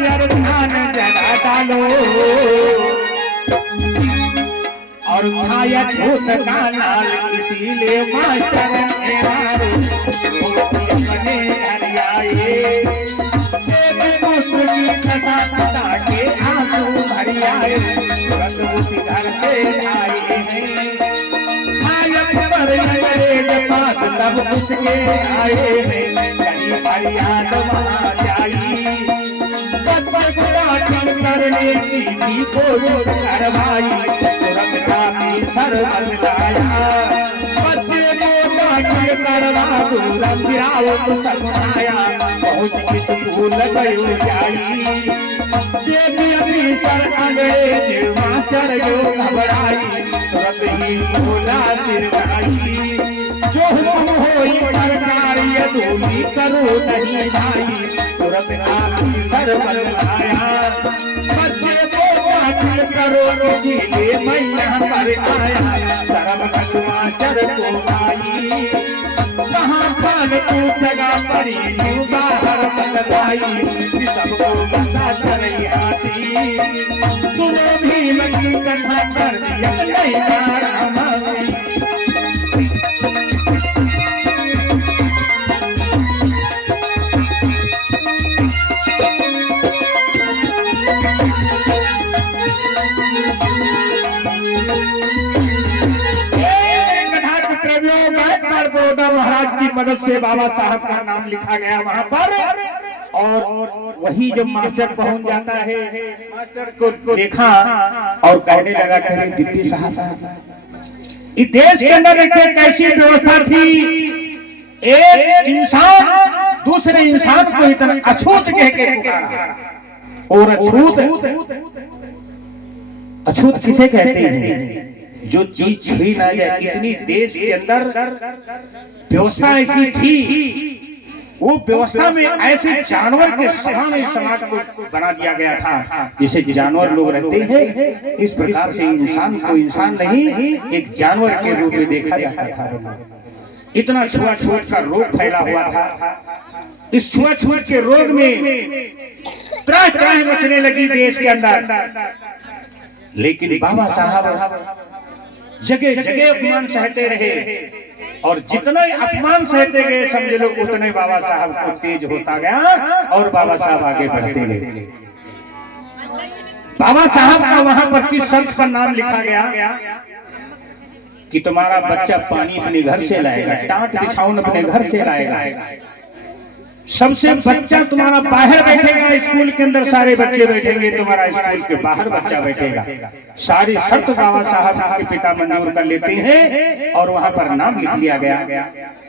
यार ध्यान जगा डालो और खाया छूत का नाल इसीलिए मास्टर ने मारो अपने घर आए पुत्र की कथा पिता के आंसू भर आए तुरंत उसी घर से आए हैं पर अंग्रेज पास तब उसके आए हैं कहीं फरियाद वहाँ जाई बच्चे को ठीक करने की कोशिश करवाई तुरंत काफी सर बदलाया बच्चे को ठीक करवा तुरंत गिरावट समझाया पहुँच स्कूल गयो जाई देवी अपनी सर अंग्रेज मास्टर जो घबराई तुरंत ही बोला सिर जो हो सरकार यदि करो नहीं भाई तुरंत आपकी सर बदलाया बच्चे को बात करो इसीलिए मैं यहाँ पर आया शर्म कछुआ चर को आई कहाँ पान तू जगह पड़ी क्यों बाहर बदलाई सबको बता कर हंसी सुनो भी लगी कथा कर दिया नहीं हमासी महाराज की मदद से बाबा साहब का नाम लिखा गया वहां पर और वही जब मास्टर पहुंच जाता है मास्टर को देखा और कहने लगा कहे डिप्टी साहब इस देश के अंदर एक कैसी व्यवस्था थी एक इंसान दूसरे इंसान को इतना अछूत कह के पुकारा और अछूत किसे कहते हैं जो चीज छुई ना जाए इतनी देश के अंदर व्यवस्था ऐसी थी वो व्यवस्था में ऐसे जानवर के समान इस समाज को बना दिया गया था जिसे जानवर लोग रहते हैं इस प्रकार से इंसान को इंसान नहीं एक जानवर के रूप में देखा जाता था इतना छुआछूत का रोग फैला हुआ था इस छुआछूत के रोग में त्राह त्राह मचने लगी देश के अंदर लेकिन बाबा साहब जगह जगह अपमान सहते रहे और जितना अपमान सहते गए समझ लो उतने बाबा साहब को तेज होता गया और बाबा साहब आगे बढ़ते गए बाबा साहब का वहां पर किस शर्त पर नाम लिखा गया कि तुम्हारा बच्चा पानी अपने घर से लाएगा टाट बिछाउन अपने घर से लाएगा सबसे बच्चा तुम्हारा बाहर बैठेगा स्कूल के अंदर सारे बच्चे बैठेंगे तुम्हारा स्कूल के बाहर बच्चा बैठेगा सारी शर्त बाबा साहब के पिता मंजूर कर लेते हैं और वहां पर नाम लिख लिया गया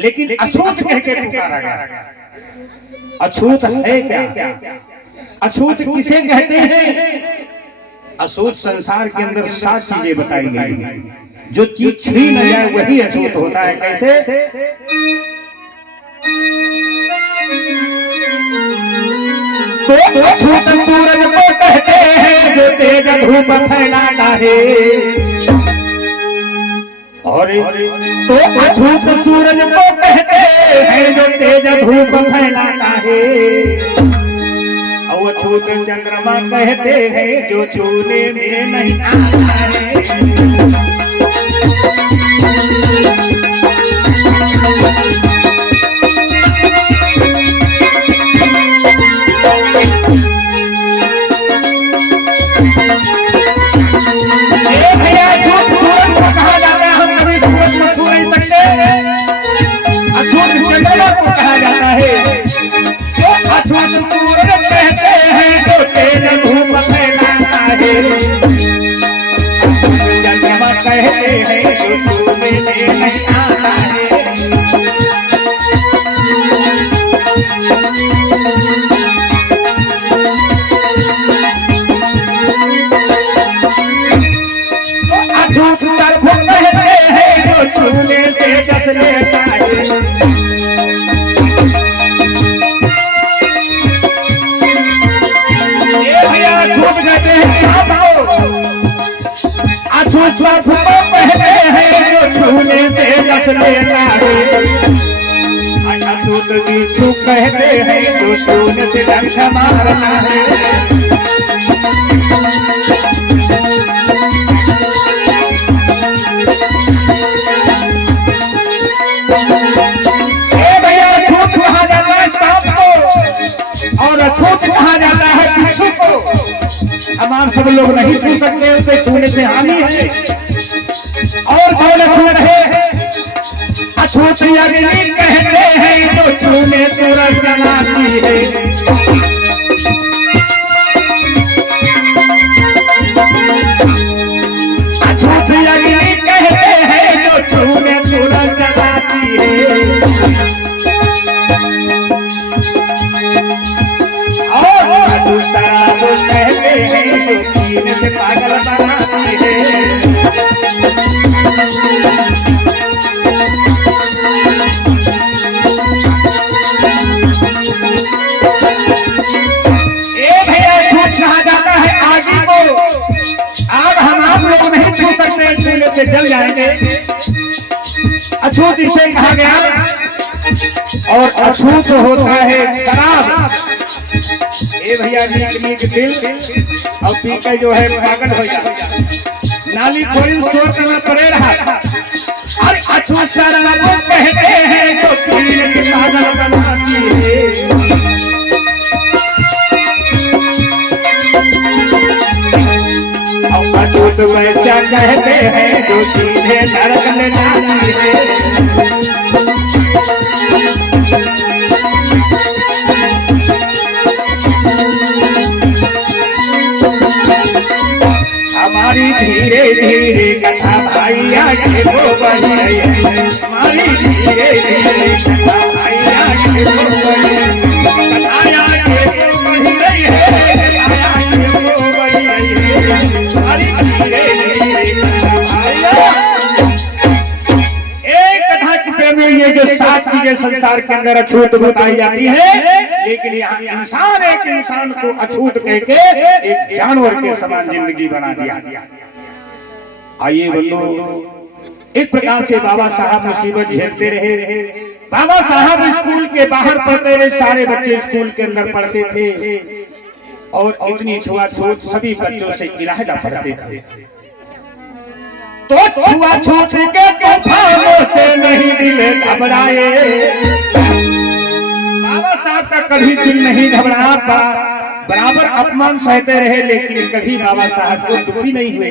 लेकिन अछूत कह के पुकारा गया अछूत है क्या अछूत किसे कहते हैं अछूत संसार के अंदर 7 चीजें बताई गई जो चीज छुई न जाए वही अछूत होता है कैसे तो अछूत सूरज को कहते हैं जो तेज धूप फैलाता है और तो अछूत सूरज को कहते हैं जो तेज धूप फैलाता है और अछूत चंद्रमा कहते हैं जो छूने में नहीं आता है सर्फ को कहते हैं जो छूने से डस लेता है अछूत बिच्छू कहते हैं जो छूने से डंक मारना है। भैया अछूत कहा जाता है सांप को और अछूत कहा जाता है बिच्छू को। हमारे सब लोग नहीं छू सकते, उसे छूने से हानि है। और कौन अछूत है? अछूत अग्नि कहते हैं जो छूने तुरंत जलाती है। अछूत अग्नि कहते हैं जो छूने तुरंत जलाती है। और अछूत शराब कहते हैं जो पीने से पागल बनाती है। से जल जाएंगे, अछूत इसे कहा गया। और अछूत होता है शराब। ए भैया नीक दिल और पी के जो है पागल हो जाए, नाली खोली शोर करना पड़े रहा। और अछूत शराब कहते हैं जो पीने से पागल बनाती है। अछूत वैसा कहते हैं जो सीधे नरक ले जाती है। हमारी धीरे धीरे कथा भाई आगे वो बढ़ी रही है। हमारी धीरे धीरे कथा भाई आगे वो बढ़ी रही है। कथा आगे वो बढ़ी रही है। एक कथा की प्रेम में ये जो 7 चीजें संसार के अंदर अछूत बताई जाती है, लेकिन यहाँ इंसान एक इंसान को अछूत कह के एक जानवर के समान जिंदगी बना दिया। आइए बंधु, इस प्रकार से बाबा साहब मुसीबत झेलते रहे। बाबा साहब स्कूल के बाहर पढ़ते रहे, सारे बच्चे स्कूल के अंदर पढ़ते थे और इतनी छुआछूत सभी बच्चों से इलाहिदा पढ़ते थे। तो छुआछूत के तूफानों से नहीं दिल घबराए। बाबा साहब का कभी दिल नहीं घबराया, बराबर अपमान सहते रहे, लेकिन कभी बाबा साहब को दुखी नहीं हुए।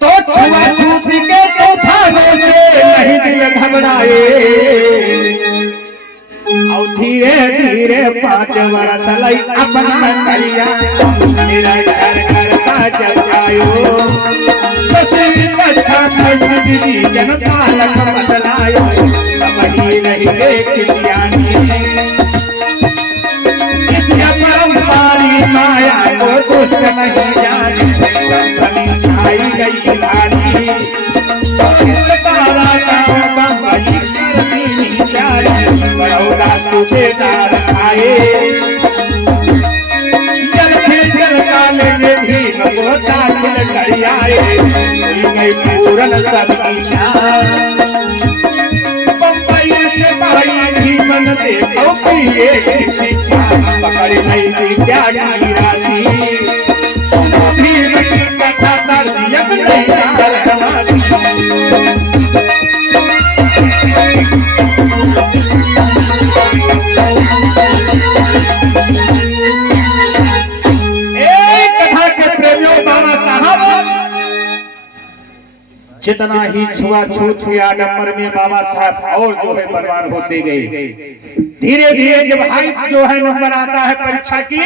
तो छुआछूत के तूफानों से नहीं दिल घबराए। और धीरे धीरे 5 वर्ष लाई अपना करिया निरंतर करता जगायो। जनता लख बदलायो सब ही नहीं देखियानी। इस परंपारी माया को दुष्ट नहीं जाने, सनसनी छाई गई भारी। बड़ौदा सूबेदार आए, जल जल काले भीम को दाखिल कर आए। गई पूरन सबकी बम्बई से भाई भीमन देखो पिए की शिक्षा। पकड़ गई विद्या की राशि, सुनो भीम की कथा दर्दियक नहीं रहमासी। जितना ही छुआछूत के आडंबर में बाबा साहब और जो है बर्बाद होते गए। धीरे धीरे जब हाई जो है नंबर आता है परीक्षा की,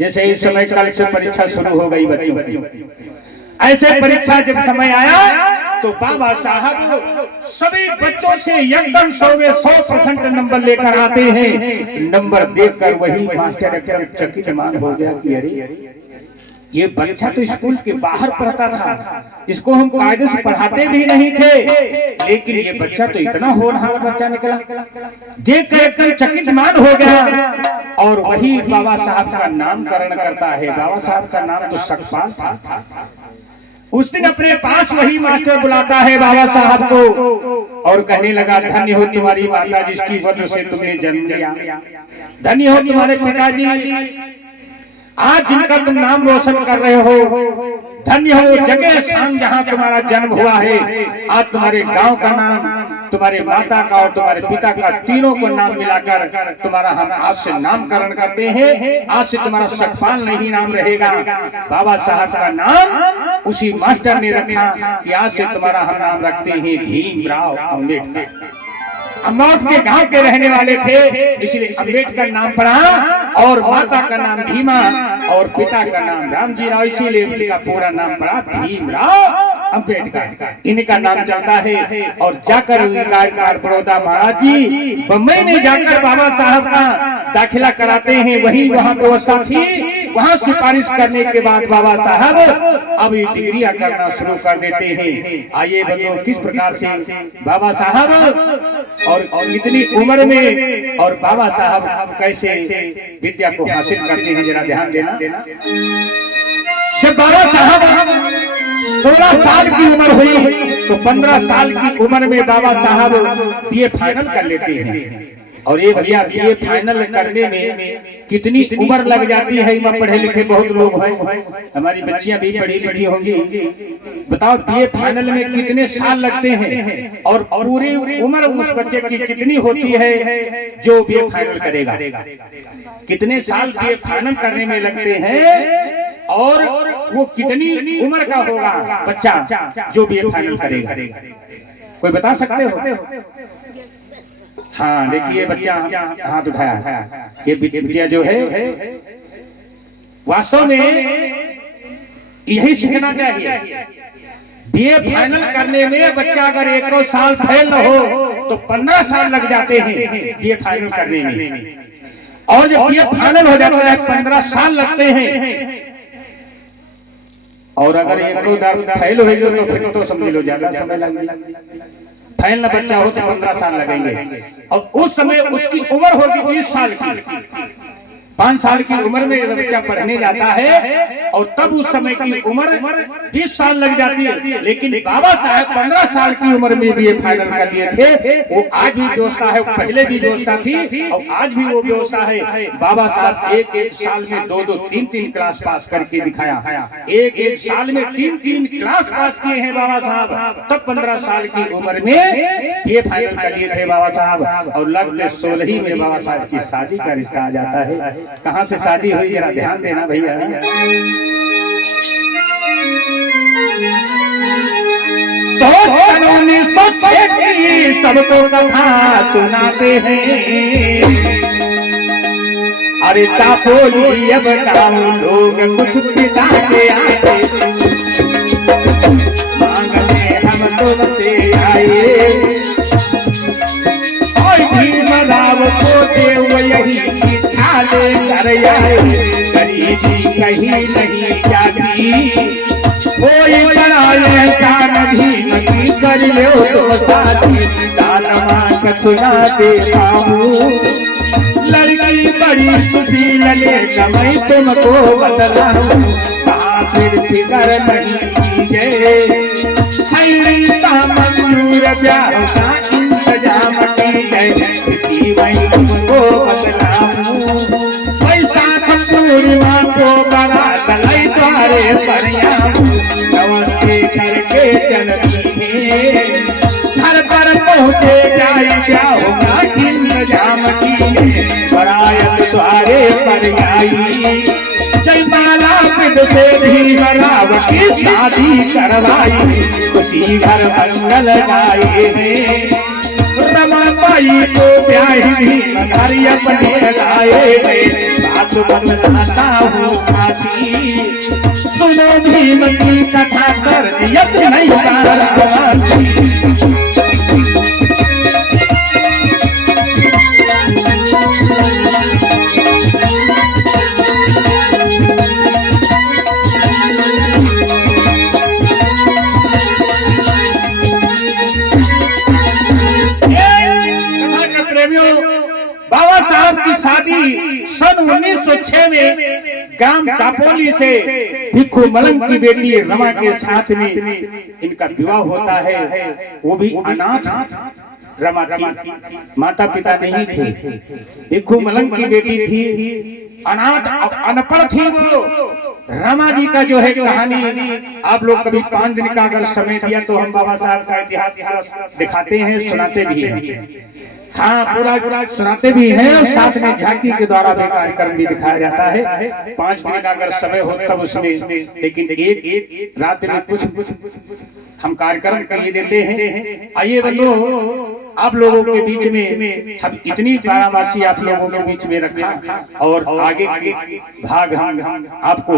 जैसे इस समय कल से परीक्षा शुरू हो गई बच्चों की, ऐसे परीक्षा जब समय आया तो बाबा साहब सभी बच्चों से एकदम 100 में 100% नंबर लेकर आते हैं। नंबर देखकर वही मास्टर एकदम चकित मान हो गया कि अरे ये बच्चा तो स्कूल के बाहर पढ़ता था, इसको हम कायदे से पढ़ाते भी नहीं थे, लेकिन ये बच्चा तो इतना होनहार बच्चा निकला। देख एकदम चकित मान हो गया। और वही बाबा साहब का नामकरण करता है। बाबा साहब का नाम तो सकपाल था। उस दिन अपने पास वही मास्टर बुलाता है बाबा साहब को और कहने लगा, धन्य हो तुम्हारी माता जिसकी वजह से तुमने जन्म लिया, धन्य हो तुम्हारे पिताजी आज जिनका तुम नाम रोशन कर रहे हो, धन्य हो जगह स्थान जहाँ तुम्हारा जन्म हुआ है। आज तुम्हारे गांव का नाम, तुम्हारे माता का और तुम्हारे पिता का, तीनों को नाम मिलाकर तुम्हारा हम आज से नामकरण करते हैं। आज से तुम्हारा सतपाल नहीं नाम रहेगा, बाबा साहब का नाम उसी मास्टर ने रखा कि आज से तुम्हारा हम नाम रखते हैं भीमराव अम्बेडकर। अमौट के गांव के रहने वाले थे, इसलिए अम्बेडकर नाम पड़ा और माता का नाम भीमा और पिता का नाम रामजी राव, इसीलिए उनका पूरा नाम पड़ा भीमराव अम्बेडकर। इनका नाम चलता है। और जाकर बड़ौदा महाराज जी बम्बई में जाकर बाबा साहब का दाखिला कराते हैं, वही वहाँ व्यवस्था थी। वहाँ सिफारिश करने के बाद बाबा साहब अब ये डिग्रियां करना शुरू कर देते हैं। आइए बंधुओं, किस प्रकार से बाबा साहब और इतनी उम्र में और बाबा साहब कैसे विद्या को हासिल करते हैं, जरा ध्यान देना। जब बाबा साहब 16 साल की उम्र हुई तो 15 साल की उम्र में बाबा साहब बीए फाइनल कर लेते हैं। और ये भैया बीए फाइनल करने में कितनी उम्र लग जाती है, मैं पढ़े लिखे बहुत लोग हैं, हमारी बच्चियां भी पढ़ी लिखी होंगी, बताओ बीए फाइनल में कितने साल लगते हैं और पूरी उम्र उस बच्चे की कितनी होती है जो बीए फाइनल करेगा, कितने साल बीए फाइनल करने में लगते हैं और वो कितनी उम्र का होगा बच्चा जो बीए फाइनल करेगा, कोई बता सकते हो? हाँ देखिए बच्चा हाथ उठाया, ये बिटिया जो है वास्तव में यही सीखना चाहिए। बीए फाइनल करने में बच्चा अगर 1 साल फेल न हो तो 15 साल लग जाते हैं बीए फाइनल करने में, और जब बीए फाइनल हो जाता है 15 साल लगते हैं। और अगर 1 बार फेल हो गए तो फिर तो समझ लो ज्यादा समय लगेगा। फेल ना बच्चा हो तो 15 साल लगेंगे, और उस समय उसकी उम्र होगी 20 साल की। 5 साल की उम्र में बच्चा पढ़ने जाता है और तब उस समय की उम्र 20 साल लग जाती है। लेकिन बाबा साहब 15 साल की उम्र में भी ये फाइनल कर लिए थे। वो आज भी व्यवस्था है, पहले भी व्यवस्था थी और आज भी वो व्यवस्था है। बाबा साहब एक साल में 2-2, 3-3 क्लास पास करके दिखाया। एक साल में 3-3 क्लास पास किए हैं बाबा साहब। तब 15 साल की उम्र में ये फाइनल कर लिए थे बाबा साहब। और लगते 16 ही में बाबा साहब की शादी का रिश्ता आ जाता है। कहां से शादी हुई जरा ध्यान देना भैया। तो 1906 की सबको कथा सुनाते हैं। अरे तापोली अब गाँव लोग कुछ पिता के आते, मांगने हम तुमसे आए। और भीमराव को देव यही इच्छा लेकर आए। गरीबी कहीं नहीं जाती, कोई बड़ा एहसान भीम की कर लो तो साथी। दान मांग छुना देता हूँ, लड़की बड़ी सुशील ले कमाई तुमको बदलाऊं। कहाँ फिर फिकर नहीं कीजिए, है रिश्ता मंजूर ब्याह का इंतजाम कीजिए। मैं तुमको बदलाऊं, पैसा पूर्णिमा को बना दलाई द्वारे पर नमस्ते करके चलती है। घर पर पहुँचे जाए क्या होगा इंतजाम की, बरायत द्वारे पर आई। जयमाला पिंड से भीमराव की शादी करवाई। खुशी घर मंगल गाए, रमाबाई को ब्याह भीम अपने लाए। बात बतलाता हूँ काशी, सुनो भीम की कथा कर दिया नहीं वासी। बाबा साहब की शादी सन 1906 में ग्राम दापोली से भिक्खू मलंग की बेटी रमा के साथ में इनका विवाह होता है। वो भी अनाथ रमा थी, माता पिता नहीं थे। भिक्खू मलंग की बेटी थी, अनाथ अनपढ़ थी वो। रमा जी का जो है कहानी आप लोग कभी 5 दिन का अगर समय दिया तो हम बाबा साहब का इतिहास दिखाते हैं, सुनाते भी हैं। हाँ, पूरा सुनाते भी हैं और साथ में झांकी के द्वारा भी कार्यक्रम भी दिखाया जाता है। 5 दिन का अगर समय हो तब उसमें, लेकिन एक रात में कुछ हम कार्यक्रम कर देते हैं। आइए बंधु, आप लोगों के बीच में हम इतनी बारामासी आप लोगों के बीच में रखा और आगे के भाग हम आपको